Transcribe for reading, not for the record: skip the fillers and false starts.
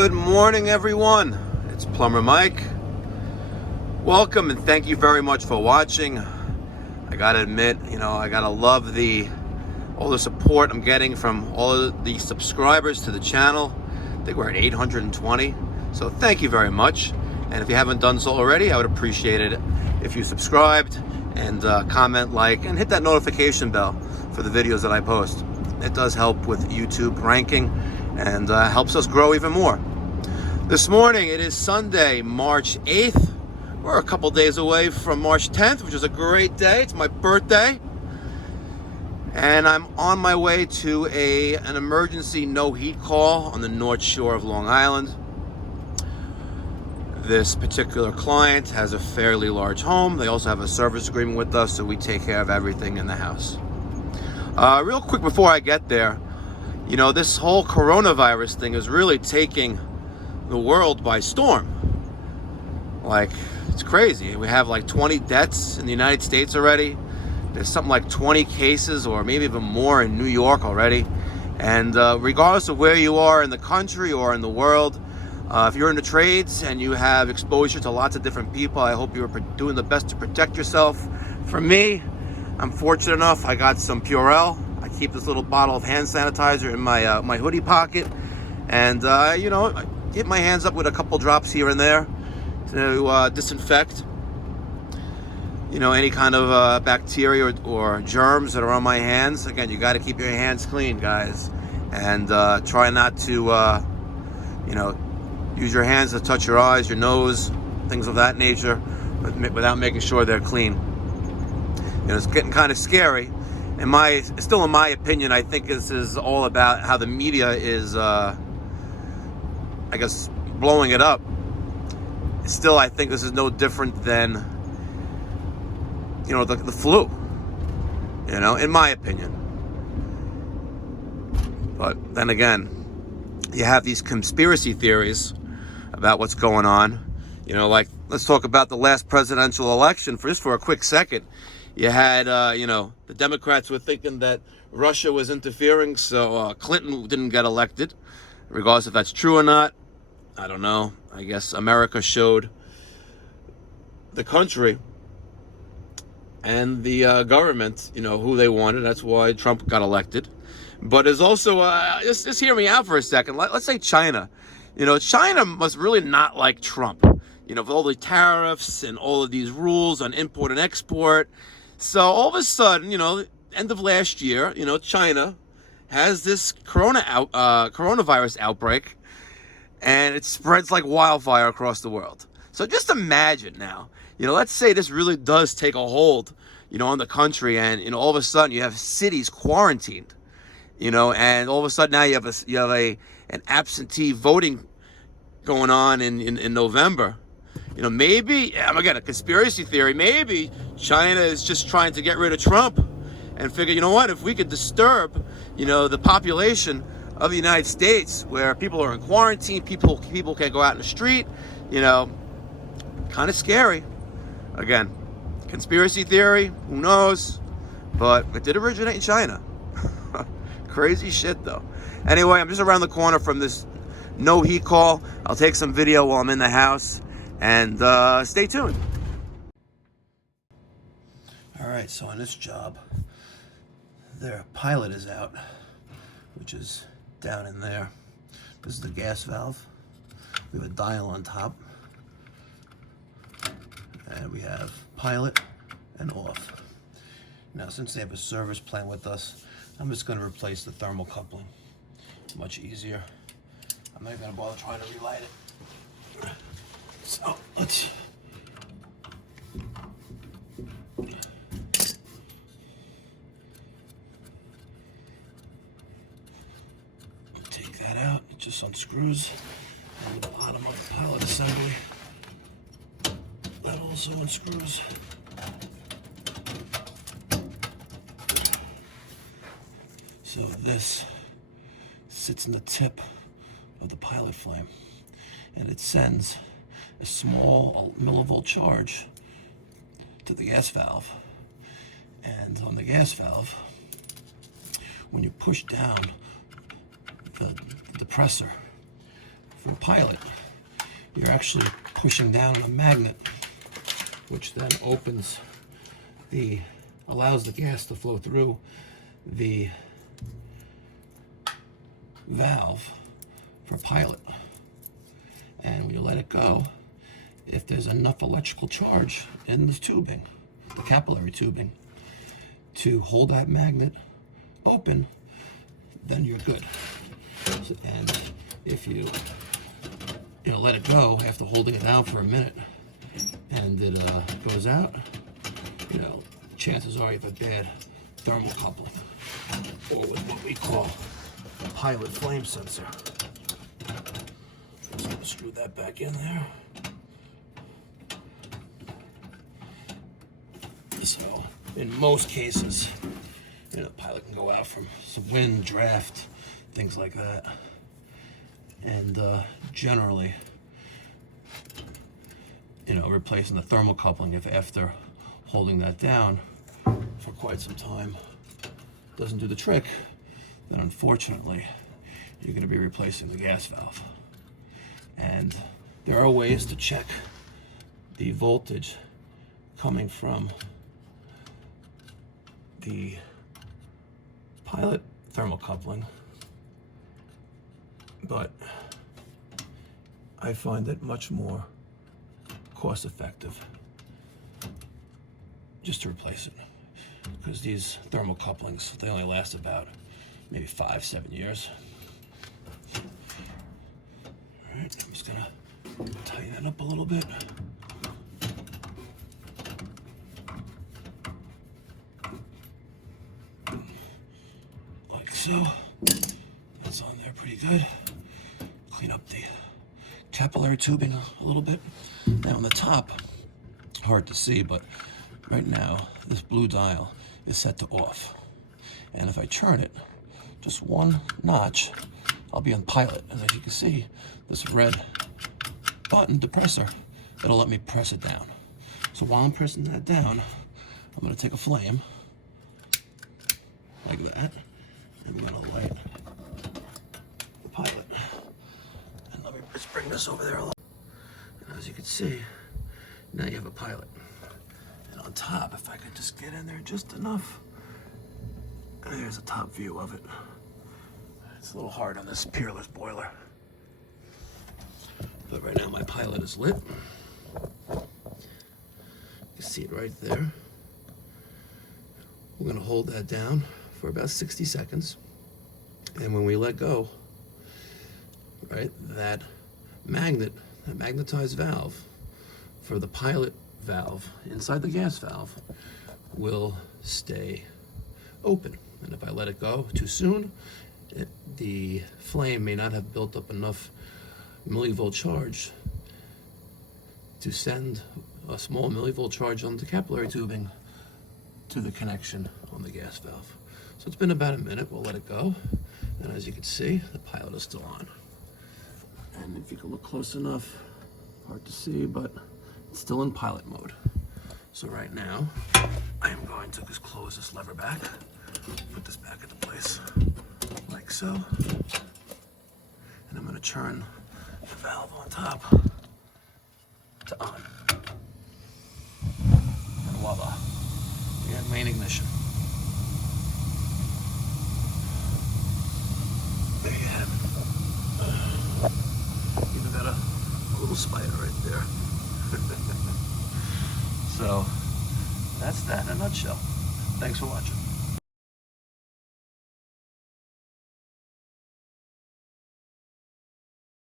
Good morning, everyone. It's Plumber Mike. Welcome and thank you very much for watching. I gotta admit, I gotta love all the support I'm getting from all of the subscribers to the channel. I think we're at 820, so thank you very much. And if you haven't done so already, I would appreciate it if you subscribed and comment, like, and hit that notification bell for the videos that I post. It does help with YouTube ranking and helps us grow even more. This morning, it is Sunday, March 8th. We're a couple days away from March 10th, which is a great day. It's my birthday. And I'm on my way to an emergency no heat call on the North Shore of Long Island. This particular client has a fairly large home. They also have a service agreement with us, so we take care of everything in the house. Real quick before I get there, this whole coronavirus thing is really taking the world by storm. Like, it's crazy. We have like 20 deaths in the United States already. There's something like 20 cases or maybe even more in New York already. And regardless of where you are in the country or in the world, if you're in the trades and you have exposure to lots of different people, I hope you're doing the best to protect yourself. For me, I'm fortunate enough, I got some Purell. I keep this little bottle of hand sanitizer in my hoodie pocket. And, I hit my hands up with a couple drops here and there to disinfect, any kind of bacteria or germs that are on my hands. Again, you got to keep your hands clean, guys. And try not to, use your hands to touch your eyes, your nose, things of that nature, without making sure they're clean. It's getting kind of scary. In my opinion, I think this is all about how the media is, blowing it up. Still, I think this is no different than, the flu, in my opinion. But then again, you have these conspiracy theories about what's going on. Let's talk about the last presidential election for a quick second. You had, the Democrats were thinking that Russia was interfering, so Clinton didn't get elected. Regardless if that's true or not, I don't know. I guess America showed the country and the government, who they wanted. That's why Trump got elected. But there's also, just hear me out for a second. Let's say China. China must really not like Trump, with all the tariffs and all of these rules on import and export. So all of a sudden, end of last year, China has this coronavirus outbreak, and it spreads like wildfire across the world. So just imagine now, let's say this really does take a hold, on the country, and all of a sudden you have cities quarantined, and all of a sudden now you have an absentee voting going on in November. Maybe, again, a conspiracy theory, maybe China is just trying to get rid of Trump and figure, if we could disturb, the population of the United States, where people are in quarantine, people can't go out in the street, kind of scary. Again, conspiracy theory, who knows? But it did originate in China. Crazy shit, though. Anyway, I'm just around the corner from this no heat call. I'll take some video while I'm in the house, and stay tuned. All right, so on this job, their pilot is out, which is down in there. This is the gas valve. We have a dial on top, and we have pilot and off. Now, since they have a service plan with us, I'm just going to replace the thermocoupling. Much easier. I'm not going to bother trying to relight it. So let's take that out. It just unscrews. And the bottom of the pallet assembly, that also unscrews. So this sits in the tip of the pilot flame, and it sends a small millivolt charge to the gas valve. And on the gas valve, when you push down the depressor For pilot, you're actually pushing down on a magnet, which then allows the gas to flow through the valve for pilot. And when you let it go, if there's enough electrical charge in the tubing, the capillary tubing, to hold that magnet open, then you're good. And if you let it go after holding it down for a minute and it goes out, chances are you have a bad thermocoupling, or with what we call a pilot flame sensor. Just gonna screw that back in there. So in most cases, pilot can go out from some wind, draft, things like that. And generally, replacing the thermocoupling, if after holding that down for quite some time doesn't do the trick, then unfortunately you're going to be replacing the gas valve. And there are ways to check the voltage coming from the pilot thermocoupling, but I find it much more cost effective just to replace it, because these thermocouplings, they only last about maybe 5-7 years. All right, I'm just gonna tighten it up a little bit. Like so. That's on there pretty good. Clean up the capillary tubing a little bit. Now on the top, hard to see, but right now this blue dial is set to off. And if I turn it just one notch, I'll be on pilot. And as you can see, this red button depressor, it'll let me press it down. So while I'm pressing that down, I'm gonna take a flame like that. I'm gonna light the pilot. And let me just bring this over there a little. And as you can see, now you have a pilot. And on top, if I could just get in there just enough, there's a top view of it. It's a little hard on this Peerless boiler. But right now my pilot is lit. You can see it right there. We're gonna hold that down for about 60 seconds. And when we let go, right, that magnet, that magnetized valve for the pilot valve inside the gas valve will stay open. And if I let it go too soon, the flame may not have built up enough millivolt charge to send a small millivolt charge on the capillary tubing to the connection on the gas valve. So it's been about a minute. We'll let it go. And as you can see, the pilot is still on. And if you can look close enough, hard to see, but it's still in pilot mode. So right now, I am going to just close this lever back, put this back into place, like so. And I'm gonna turn the valve on top to on. And voila, we have main ignition. There you have it. Even got a little spider right there. So that's that in a nutshell. Thanks for watching.